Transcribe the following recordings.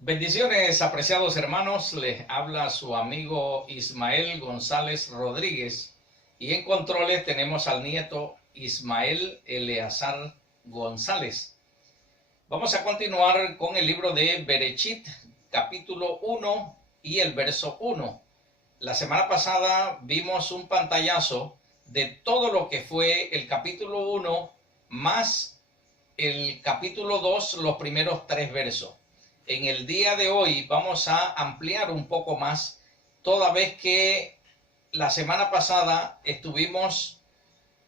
Bendiciones, apreciados hermanos, les habla su amigo Ismael González Rodríguez y en controles tenemos al nieto Ismael Eleazar González. Vamos a continuar con el libro de Berechit, capítulo 1 y el verso 1. La semana pasada vimos un pantallazo de todo lo que fue el capítulo 1 más el capítulo 2, los primeros 3 versos. En el día de hoy vamos a ampliar un poco más, toda vez que la semana pasada estuvimos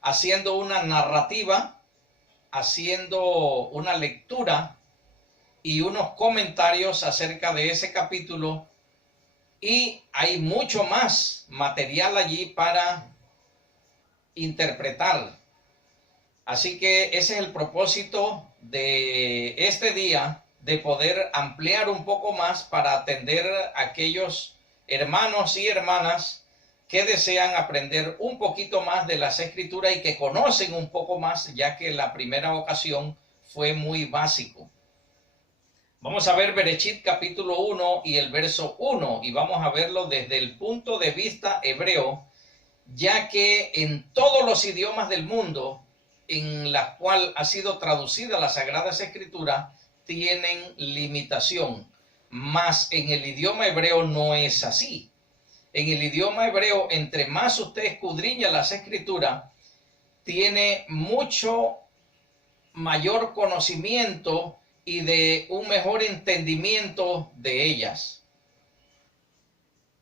haciendo una narrativa, haciendo una lectura y unos comentarios acerca de ese capítulo, y hay mucho más material allí para interpretar. Así que ese es el propósito de este día, de poder ampliar un poco más para atender a aquellos hermanos y hermanas que desean aprender un poquito más de las Escrituras y que conocen un poco más, ya que la primera ocasión fue muy básico. Vamos a ver Berechit capítulo 1 y el verso 1, y vamos a verlo desde el punto de vista hebreo, ya que en todos los idiomas del mundo en la cual ha sido traducida las Sagradas Escrituras tienen limitación, mas en el idioma hebreo no es así. En el idioma hebreo, entre más usted escudriña las Escrituras, tiene mucho mayor conocimiento y de un mejor entendimiento de ellas.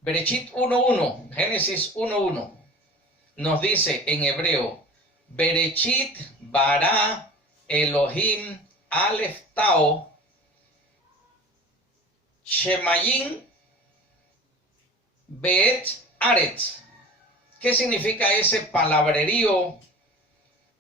Berechit 1.1, Génesis 1.1, nos dice en hebreo: Berechit bara Elohim Aleph Tao Shemayim Beet Aretz. ¿Qué significa ese palabrerío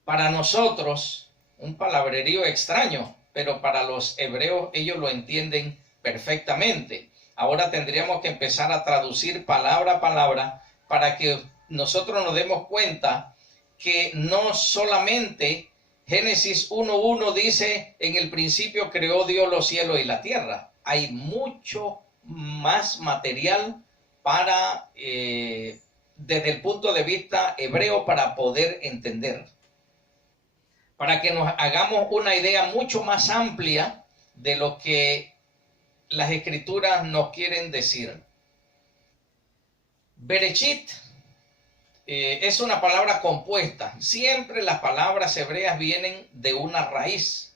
para nosotros? Un palabrerío extraño, pero para los hebreos ellos lo entienden perfectamente. Ahora tendríamos que empezar a traducir palabra a palabra para que nosotros nos demos cuenta que no solamente Génesis 1.1 dice: en el principio creó Dios los cielos y la tierra. Hay mucho más material para desde el punto de vista hebreo para poder entender, para que nos hagamos una idea mucho más amplia de lo que las Escrituras nos quieren decir. Berechit es una palabra compuesta. Siempre las palabras hebreas vienen de una raíz.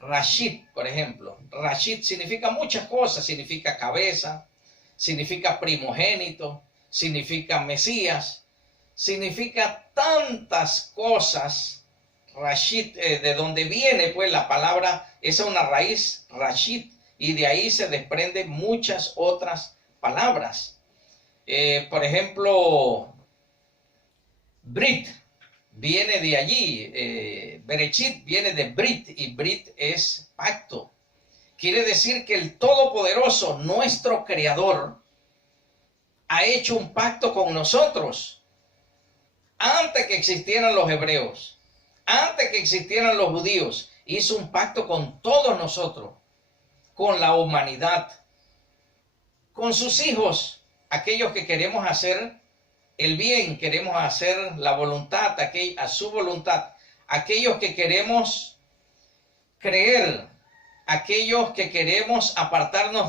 Rashid, por ejemplo. Rashid significa muchas cosas. Significa cabeza, significa primogénito, significa Mesías, significa tantas cosas. Rashid, de donde viene pues la palabra, esa es una raíz, Rashid, y de ahí se desprenden muchas otras palabras. Por ejemplo, Brit viene de allí, Berechit viene de Brit, y Brit es pacto. Quiere decir que el Todopoderoso, nuestro Creador, ha hecho un pacto con nosotros antes que existieran los hebreos, antes que existieran los judíos. Hizo un pacto con todos nosotros, con la humanidad, con sus hijos, aquellos que queremos hacer el bien, queremos hacer la voluntad, a su voluntad, aquellos que queremos creer, aquellos que queremos apartarnos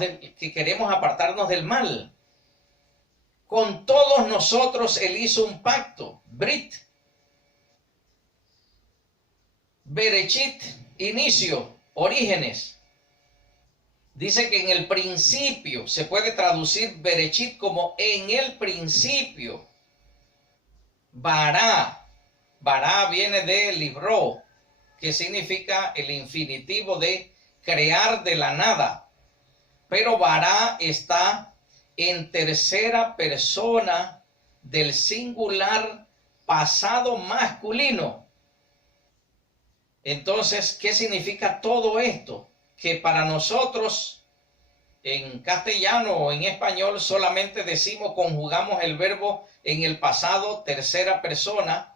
del mal. Con todos nosotros Él hizo un pacto, Brit. Berechit, inicio, orígenes. Dice que en el principio, se puede traducir Berechit como en el principio. Bará viene de libró, que significa el infinitivo de crear de la nada. Pero bará está en tercera persona del singular pasado masculino. Entonces, ¿qué significa todo esto? Que para nosotros en castellano o en español solamente conjugamos el verbo en el pasado tercera persona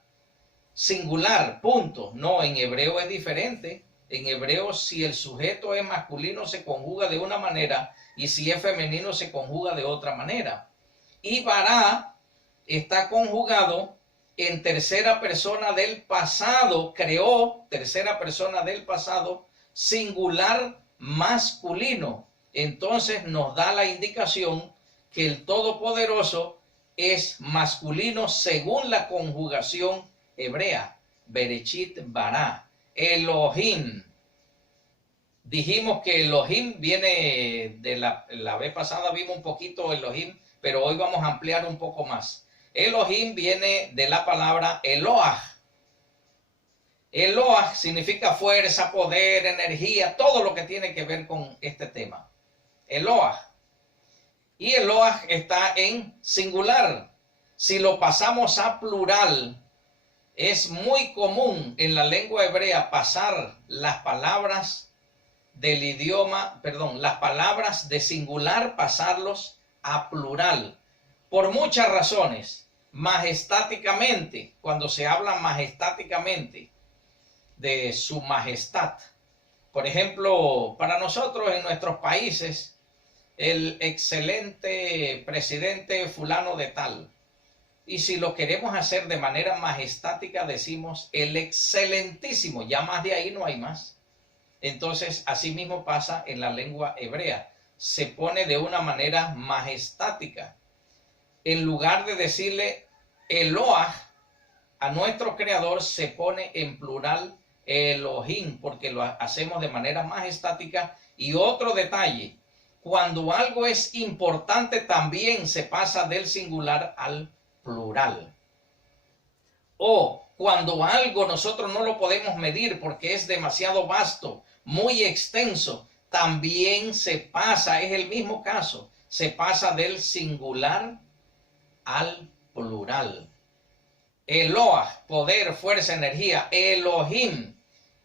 singular, punto. No, en hebreo es diferente. en hebreo, si el sujeto es masculino se conjuga de una manera y si es femenino se conjuga de otra manera. Y bará está conjugado en tercera persona del pasado, creó, tercera persona del pasado, singular masculino. Entonces nos da la indicación que el Todopoderoso es masculino según la conjugación hebrea. Berechit bara. Elohim. Dijimos que Elohim viene de la vez pasada vimos un poquito Elohim, pero hoy vamos a ampliar un poco más. Elohim viene de la palabra Eloah. Eloah significa fuerza, poder, energía, todo lo que tiene que ver con este tema. Eloah. Y Eloah está en singular. Si lo pasamos a plural, es muy común en la lengua hebrea pasar las palabras del idioma, las palabras de singular, pasarlos a plural. Por muchas razones. Majestáticamente, cuando se habla majestáticamente de su majestad. Por ejemplo, para nosotros en nuestros países, el excelente presidente fulano de tal. Y si lo queremos hacer de manera majestática, decimos el excelentísimo. Ya más de ahí no hay más. Entonces, así mismo pasa en la lengua hebrea. Se pone de una manera majestática. En lugar de decirle Eloah a nuestro creador, se pone en plural Elohim, porque lo hacemos de manera majestática. Y otro detalle, cuando algo es importante también se pasa del singular al plural. O cuando algo nosotros no lo podemos medir porque es demasiado vasto, muy extenso, también se pasa, es el mismo caso, se pasa del singular al plural. Eloah, poder, fuerza, energía. Elohim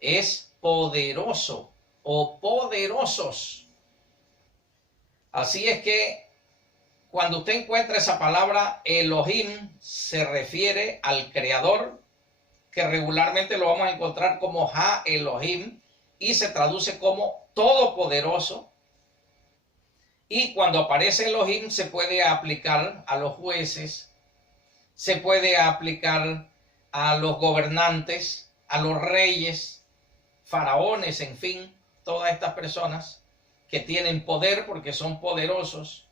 es poderoso o poderosos. Así es que cuando usted encuentra esa palabra Elohim, se refiere al creador, que regularmente lo vamos a encontrar como Ha Elohim y se traduce como todopoderoso. Y cuando aparece Elohim se puede aplicar a los jueces, se puede aplicar a los gobernantes, a los reyes, faraones, en fin, todas estas personas que tienen poder porque son poderosos.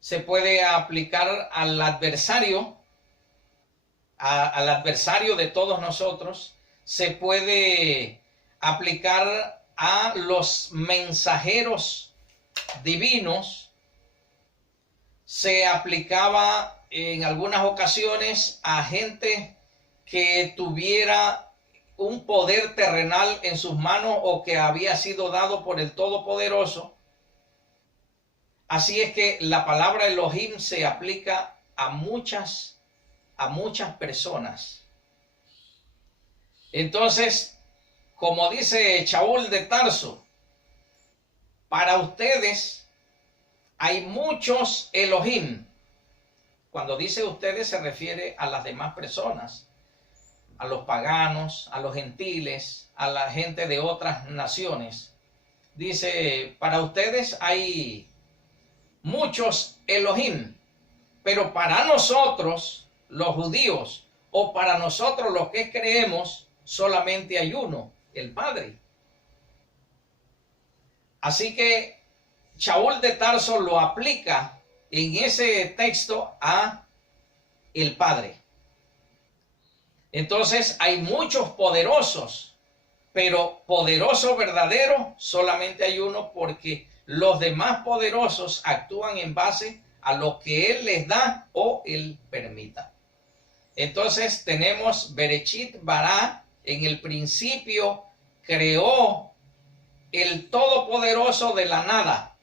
Se puede aplicar al adversario, al adversario de todos nosotros. Se puede aplicar a los mensajeros divinos. Se aplicaba en algunas ocasiones a gente que tuviera un poder terrenal en sus manos o que había sido dado por el Todopoderoso. Así es que la palabra Elohim se aplica a muchas personas. Entonces, como dice Shaul de Tarso, para ustedes hay muchos Elohim. Cuando dice ustedes se refiere a las demás personas, a los paganos, a los gentiles, a la gente de otras naciones. Dice, para ustedes hay muchos Elohim, pero para nosotros, los judíos, o para nosotros los que creemos, solamente hay uno, el Padre. Así que Shaul de Tarso lo aplica en ese texto a el Padre. Entonces hay muchos poderosos, pero poderoso verdadero solamente hay uno, porque los demás poderosos actúan en base a lo que Él les da o Él permita. Entonces tenemos Berechit bara, en el principio creó el Todopoderoso de la nada.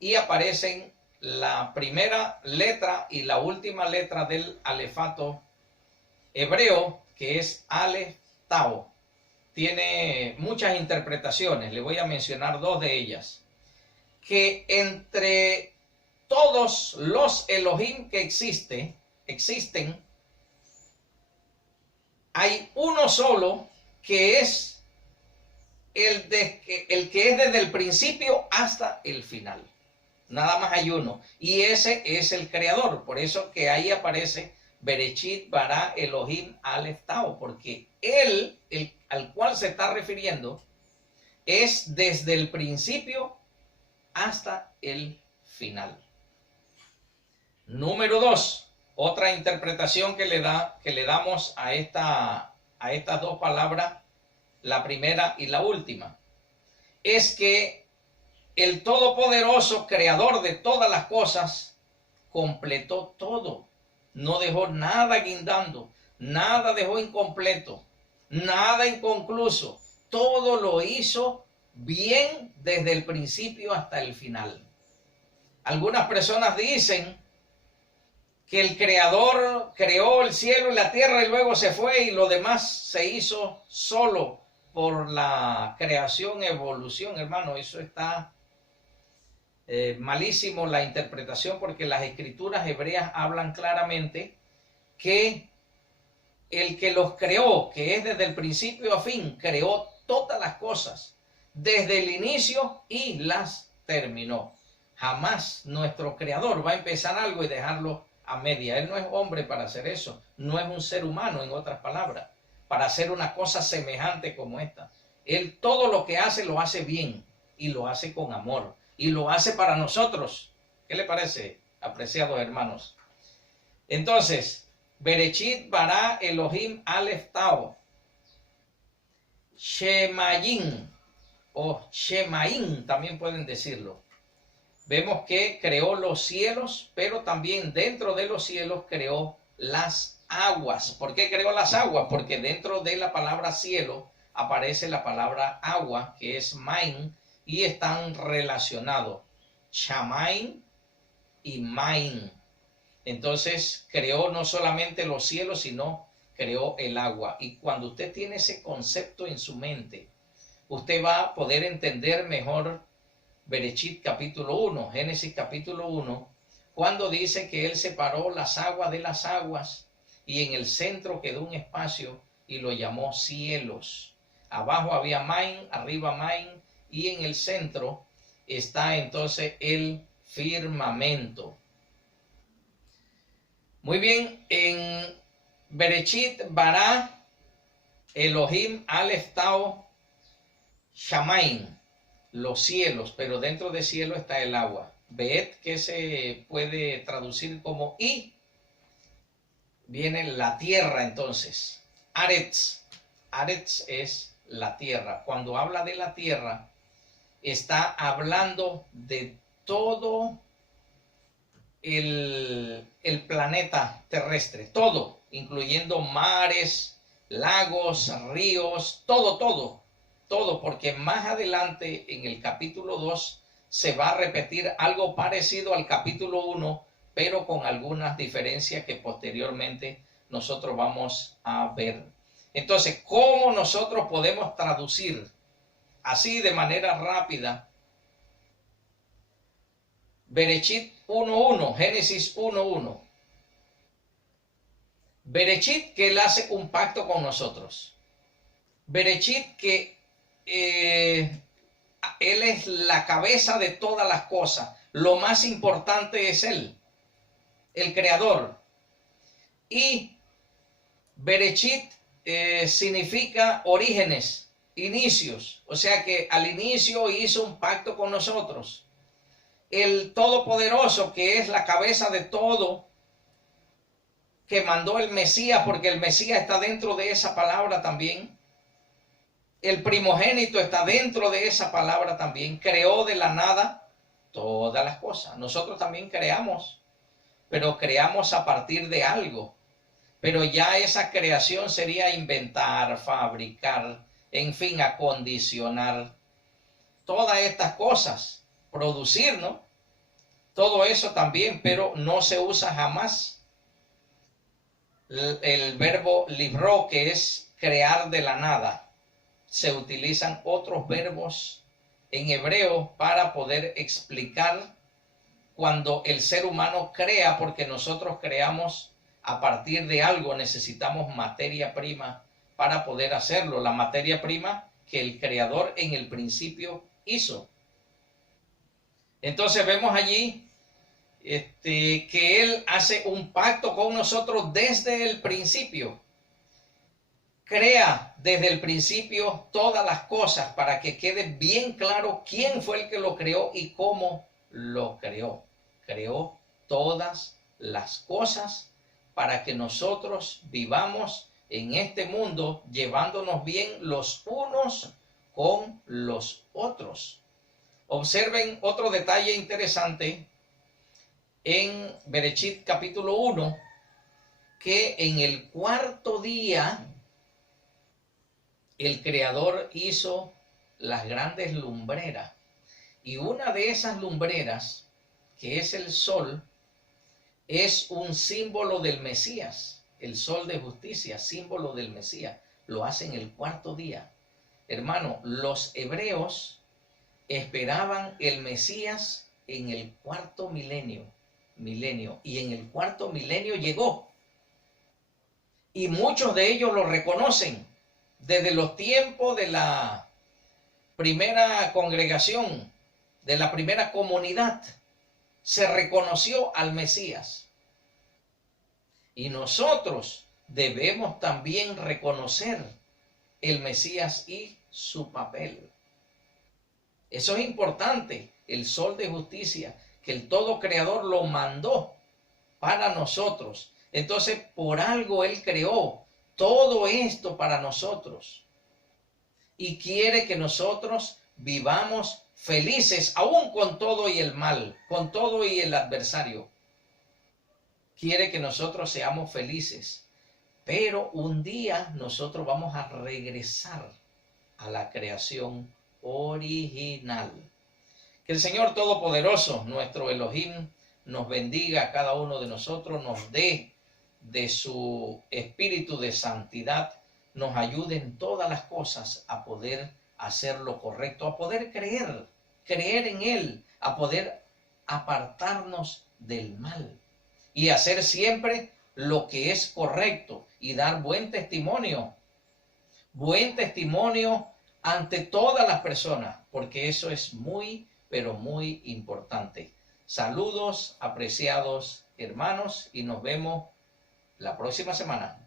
Y aparecen la primera letra y la última letra del alefato hebreo, que es Aleph Tau. Tiene muchas interpretaciones, le voy a mencionar dos de ellas. Que entre todos los Elohim que existen, hay uno solo que es el que es desde el principio hasta el final. Nada más hay uno. Y ese es el creador. Por eso que ahí aparece Bereshit bara Elohim Aleph Tau, porque él, al cual se está refiriendo, es desde el principio hasta el final. Número 2, otra interpretación que le damos a estas dos palabras, la primera y la última, es que el Todopoderoso, creador de todas las cosas, completó todo. No dejó nada guindando, nada dejó incompleto, nada inconcluso. Todo lo hizo bien desde el principio hasta el final. Algunas personas dicen que el creador creó el cielo y la tierra y luego se fue y lo demás se hizo solo por la creación, evolución. Hermano, eso está malísimo la interpretación, porque las escrituras hebreas hablan claramente que el que los creó, que es desde el principio a fin, creó todas las cosas desde el inicio y las terminó. Jamás nuestro creador va a empezar algo y dejarlo a media. Él no es hombre para hacer eso, no es un ser humano, en otras palabras, para hacer una cosa semejante como esta. Él todo lo que hace lo hace bien y lo hace con amor y lo hace para nosotros. ¿Qué le parece, apreciados hermanos? Entonces, Bereshit bara Elohim Aleph Tau, Shemayim o Shemaim también pueden decirlo. Vemos que creó los cielos, pero también dentro de los cielos creó las aguas. ¿Por qué creó las aguas? Porque dentro de la palabra cielo aparece la palabra agua, que es main, y están relacionados, Shamaim y Main. Entonces creó no solamente los cielos, sino creó el agua. Y cuando usted tiene ese concepto en su mente, usted va a poder entender mejor Bereshit capítulo 1, Génesis capítulo 1, cuando dice que él separó las aguas de las aguas y en el centro quedó un espacio y lo llamó cielos. Abajo había Main, arriba Main, y en el centro está entonces el firmamento. Muy bien, en Bereshit bara Elohim Aleph Tau Shamaim, los cielos, pero dentro de cielo está el agua. Beet, que se puede traducir como y, viene la tierra entonces. Aretz, Aretz es la tierra. Cuando habla de la tierra, está hablando de todo el planeta terrestre, todo, incluyendo mares, lagos, ríos, todo, porque más adelante en el capítulo 2 se va a repetir algo parecido al capítulo 1, pero con algunas diferencias que posteriormente nosotros vamos a ver. Entonces, ¿cómo nosotros podemos traducir así de manera rápida Bereshit 1.1, Génesis 1.1? Bereshit, que él hace un pacto con nosotros. Bereshit, que él es la cabeza de todas las cosas. Lo más importante es él, el creador. Y Bereshit significa orígenes, inicios. O sea que al inicio hizo un pacto con nosotros. El Todopoderoso, que es la cabeza de todo, que mandó el Mesías, porque el Mesías está dentro de esa palabra también. El primogénito está dentro de esa palabra también. Creó de la nada todas las cosas. Nosotros también creamos, pero creamos a partir de algo. Pero ya esa creación sería inventar, fabricar, en fin, acondicionar todas estas cosas, producir, ¿no? Todo eso también, pero no se usa jamás el verbo libró, que es crear de la nada. Se utilizan otros verbos en hebreo para poder explicar cuando el ser humano crea, porque nosotros creamos a partir de algo, necesitamos materia prima para poder hacerlo. La materia prima que el Creador en el principio hizo. Entonces vemos allí que Él hace un pacto con nosotros desde el principio. Crea desde el principio todas las cosas para que quede bien claro quién fue el que lo creó y cómo lo creó. Creó todas las cosas para que nosotros vivamos en este mundo llevándonos bien los unos con los otros. Observen otro detalle interesante en Bereshit capítulo 1, que en el cuarto día el Creador hizo las grandes lumbreras. Y una de esas lumbreras, que es el sol, es un símbolo del Mesías. El sol de justicia, símbolo del Mesías. Lo hace en el cuarto día. Hermano, los hebreos esperaban el Mesías en el cuarto milenio. Y en el cuarto milenio llegó. Y muchos de ellos lo reconocen. Desde los tiempos de la primera congregación, de la primera comunidad, se reconoció al Mesías. Y nosotros debemos también reconocer el Mesías y su papel. Eso es importante, el sol de justicia, que el todo creador lo mandó para nosotros. Entonces, por algo Él creó todo esto para nosotros. Y quiere que nosotros vivamos felices, aún con todo y el mal, con todo y el adversario. Quiere que nosotros seamos felices. Pero un día nosotros vamos a regresar a la creación original. Que el Señor Todopoderoso, nuestro Elohim, nos bendiga a cada uno de nosotros, nos dé de su espíritu de santidad, nos ayude en todas las cosas a poder hacer lo correcto, a poder creer en Él, a poder apartarnos del mal y hacer siempre lo que es correcto y dar buen testimonio ante todas las personas, porque eso es muy, pero muy importante. Saludos, apreciados hermanos, y nos vemos la próxima semana.